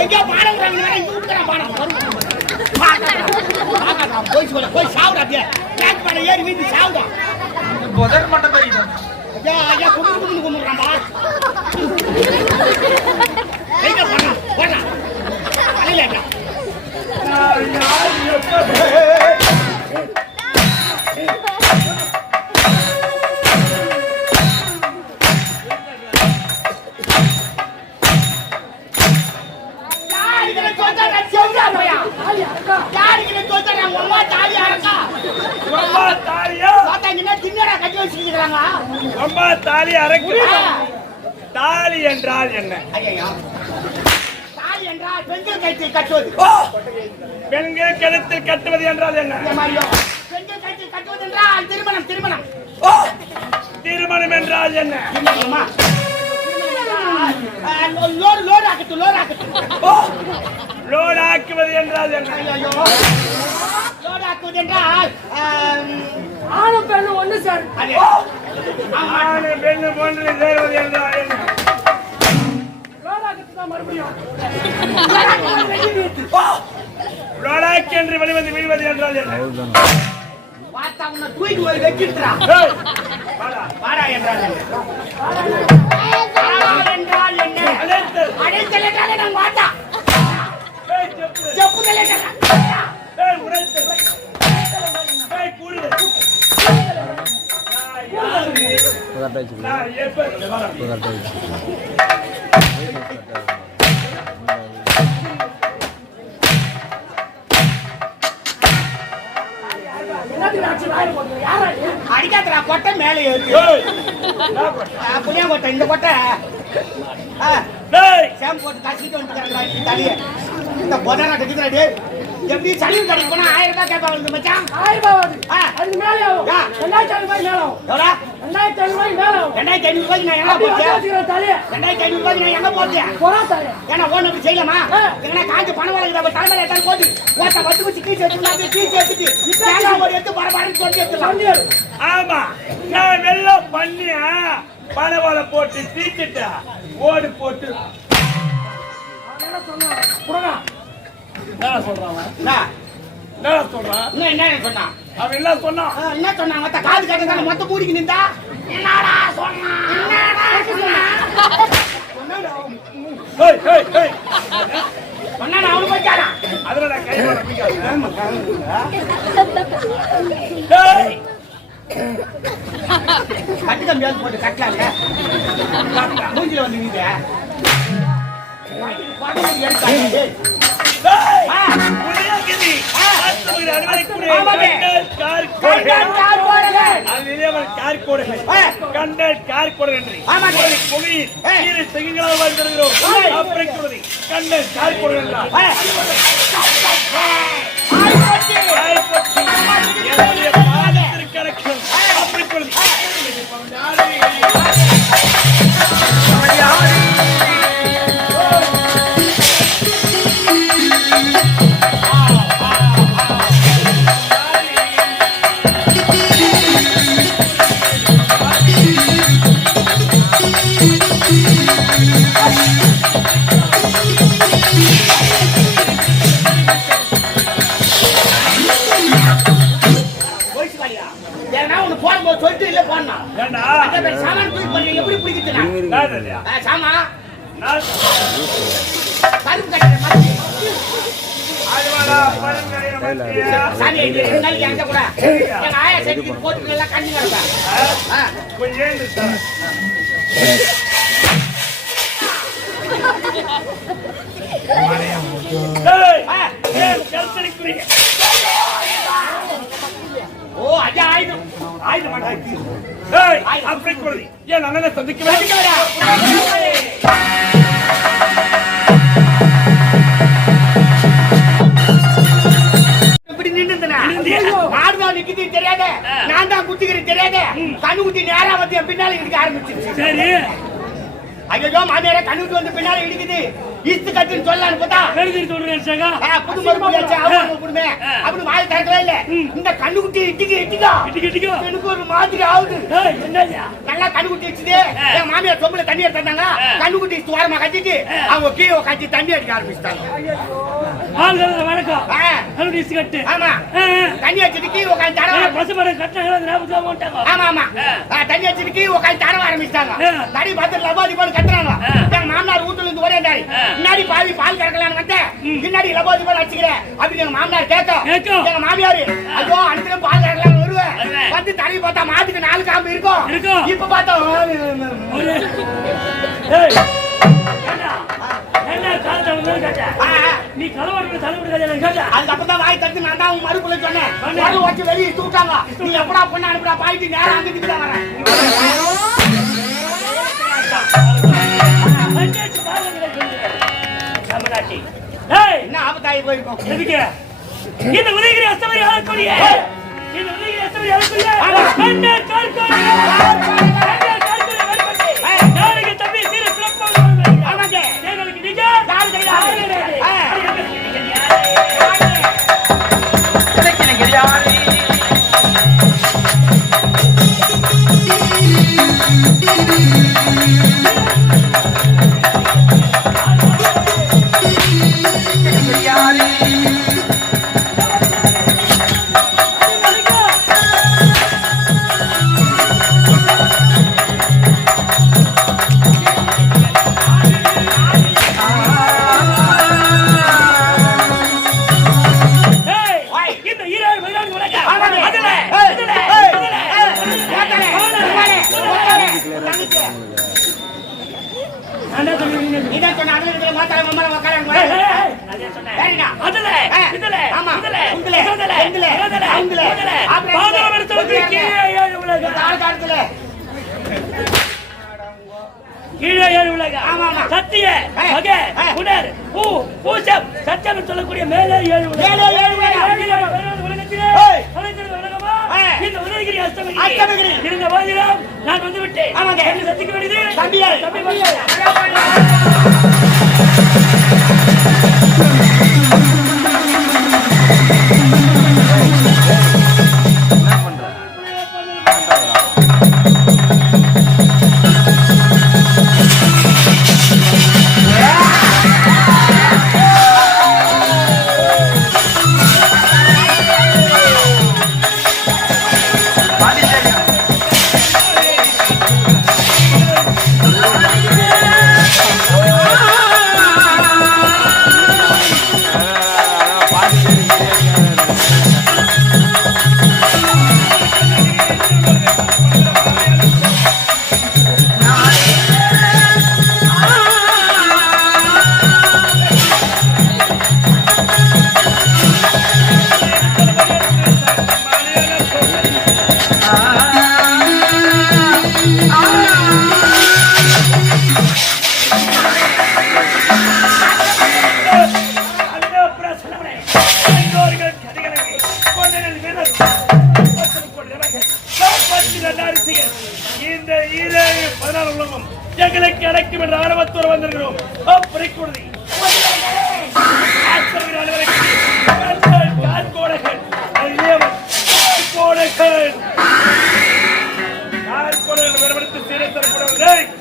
அங்கே பாடங்கிறாங்க இங்க விட்டுறா பாடம் போய் சொல்ல போய் சாவுடா அப்படியே. ஏறி வீட்டு சாவுடா. புதர் மட்டும் தெரியுது ஐயா ஐயா கும்பிடு கும்பிடு கும்பிடுறான்பா யாருக்குன்னு தோத்தா செவ்வா போயா? யாருக்குன்னு தோத்தா தாலி அரக்கா தாலியா இங்க தின்னடா கட்டி வச்சிருக்காங்க அம்மா தாலி அரைக்கு. தாலி என்றால் என்ன? ஐயா தாலி என்றால் பெண்கள் கைத்தில் கட்டுவது. பெண்கள் கிணத்தில் கட்டுவது என்றால் என்ன? பெண்கள் கைத்தில் கட்டுவது என்றால் திருமணம் திருமணம். திருமணம் என்றால் என்ன? லோடு லோடு ஆக்கட்டு லோடு ஆக்கட்டு லோடு ஆக்குவது என்றால் என்ன ஐயோ லோடு ஆக்குவது என்றால் ஆணும் பெண்ணும் ஒண்ணு சார் ஆணு பெண்ணு போன்று சேருவது என்றால் லோடாக்கு என்று வீழ்வது என்றால் என்ன பார்த்தா உன்னை தூக்கி ஒரு வாடா. அடிக்காதடா கொட்டை மேலே ஏறு. புளியா கொட்டை இந்த கொட்டை. ஆ, ஏய், சேம் போட்டு கசிட்டு இந்த தலையை இந்த பொதாரா கட்டிக்கிறாடி எப்படி சளிவு கடைக்கு போனா ஆயிரம் ரூபாய் கேட்பாங்க இந்த மச்சான் ஆயிரம் ரூபாய். அதுக்கு மேலே ஆகும். ரெண்டாயிரத்தி ஐநூறு ரூபாய்க்கு மேல ஆகும். எவ்வளோ ரெண்டாயிரத்தி ஐநூறு ரூபாய்க்கு மேல ஆகும். ரெண்டாயிரத்தி ஐநூறு ரூபாய்க்கு நான் எங்க போச்சேன் தலையை. ரெண்டாயிரத்தி ஐநூறு ரூபாய்க்கு நான் எங்க போச்சேன் புறா தலையை. ஏன்னா ஓன் அப்படி செய்யலாமா ஆ. எங்கன்னா காஞ்ச பணம் வரைக்கும் நம்ம தலைமையில எத்தாலும் போட்டு ஓட்ட வத்து வச்சு கீச்சு எடுத்துக்கலாம் கீச்சு எடுத்துட்டு தேங்காய் ஒரு எடுத்து பரபரன்னு சொல்லி எடுத்துலாம். ஆமா நான் வெள்ளம் பண்ணியா பணவாளை போட்டு தீச்சிட்டா ஓடு போட்டு அவன் என்ன சொன்னான்? சொல்றான் அவன்? என்ன சொல்றான்? இன்னும் என்ன சொன்னான் அவன் என்ன சொன்னான் என்ன சொன்னான் மொத்த காது கட்டுறதால மொத்த மூடிக்கு நின்றா? என்னடா சொன்னா? என்னடா சொன்னா? ஏய், ஏய், ஏய். சொன்னா அவனு கை போட கட்டு கம்பியாவது போட்டு கட்டலாம்ல. மூஞ்சில வந்து நீங்க கண்டல் கார் கண்டல் புவியில் வாழ்ந்திருக்கிறோம். அப்படி சொல்லுது. கண்டல் கார் கோடு என்னுடைய பாதத்திற்கு அப்படி சொல்லுது. கருத்தடிக்கிறீங்க? ஓ ஐயா ஆயுதம். ஆயுதம். ஏன் அண்ணனை சந்திக்க மாடுதான் நிக்குது தெரியாத நான் தான் குத்திக்கிறேன் தெரியாத. கண்ணு குத்தி நேரா வந்து என் பின்னால இடிக்க ஆரம்பிச்சிருச்சு. சரி. ஐயோ மாமியார கண்ணு குத்தி வந்து பின்னால இடிக்குது. இஸ்து கட்டுன்னு சொல்லலான்னு பார்த்தா எழுதி சொல்றேன் சேகா. புது அவங்க குடும்பமே. அப்படி வாய் திறக்கவே இல்ல. இந்த கண்ணுக்குட்டி இட்டிக்கு இட்டிக்கு. கிட்டிக்கோ கிட்டி கிட்டிக்கோ எனக்கு ஒரு மாதிரி ஆகுது? நல்லா கண்ணுக்குட்டி வச்சுது என் மாமியார் சொம்புல தண்ணி எடுத்தாங்க கண்ணுக்குட்டி துவாரமா கட்டிட்டு அவங்க கீழே உட்காந்து தண்ணி அடிக்க ஆரம்பிச்சிட்டாங்க. வணக்கம். கட்டு. ஆமா. தண்ணி வச்சுட்டு கீழே உட்காந்து தர அது. ஆமா ஆமா. தண்ணி வச்சுட்டு கீழே உட்காந்து தர ஆரம்பிச்சிட்டாங்க. தண்ணி பார்த்து லபாதி போல கத்துறாங்க. எங்க மாமனார் வீட்டுல இருந்து ஓடியாண்டாரு முன்னாடி பாவி பால் கறக்கலான்னு வந்தேன். பின்னாடி லபாதி போல அடிச்சுக்கிறேன். அப்படின்னு எங்க மாமனார் கேட்க கேட்கும். எங்க மாமியாரு ஐயோ அனுப்பின பால் கறக்கலாம்னு வருவேன். வந்து தண்ணி பார்த்தா மாட்டுக்கு நாலு காம்பு இருக்கும் இருக்கும். இப்ப பார்த்தா. நீ கலவாட்டுல தலைமுடி கேட்ட? அதுக்கப்புறம் தான் வாய் தட்டு நான் தான் உன் மறுப்புல சொன்னேன். மறு வச்சு வெளியே தூட்டாங்க நீ எப்படா பொண்ணு அனுப்புடா பாயிட்டு நேரம் அங்கிட்டு தான் வரேன் என்ன ஆபத்தாகி போயிருக்கோம் எதுக்கு? இந்த உதயகிரி அஸ்தமரி ஆளக்கூடிய இந்த உதயகிரி அஸ்தமரி ஆளக்கூடிய கண்ணர் கால்கோடி கீழே ஏழு ஆமா. சத்திய, ஆ. புனர், பூ, பூசம், சத்தியம் சொல்லக்கூடிய மேலே ஏழு. மேலே ஏழு உலகத்திலே இந்த உதயகிரி அஸ்தமகிரி. அஸ்தமகிரி. இருந்த போதிலும் நான் வந்து விட்டேன் ஆமாங்க. என்று சத்திக்க வேண்டியது தம்பியே. தம்பி கீழே ஈரேழு பதினாறு உலகம். எங்களுக்கு அழைக்கும் என்ற ஆணவத்தோடு வந்திருக்கிறோம். அப்படி கோடைகள். கோடைகள். ஐயவன் கார்கோடர்கள் கார்கோடர்கள் சீரத்தரப்படுவதை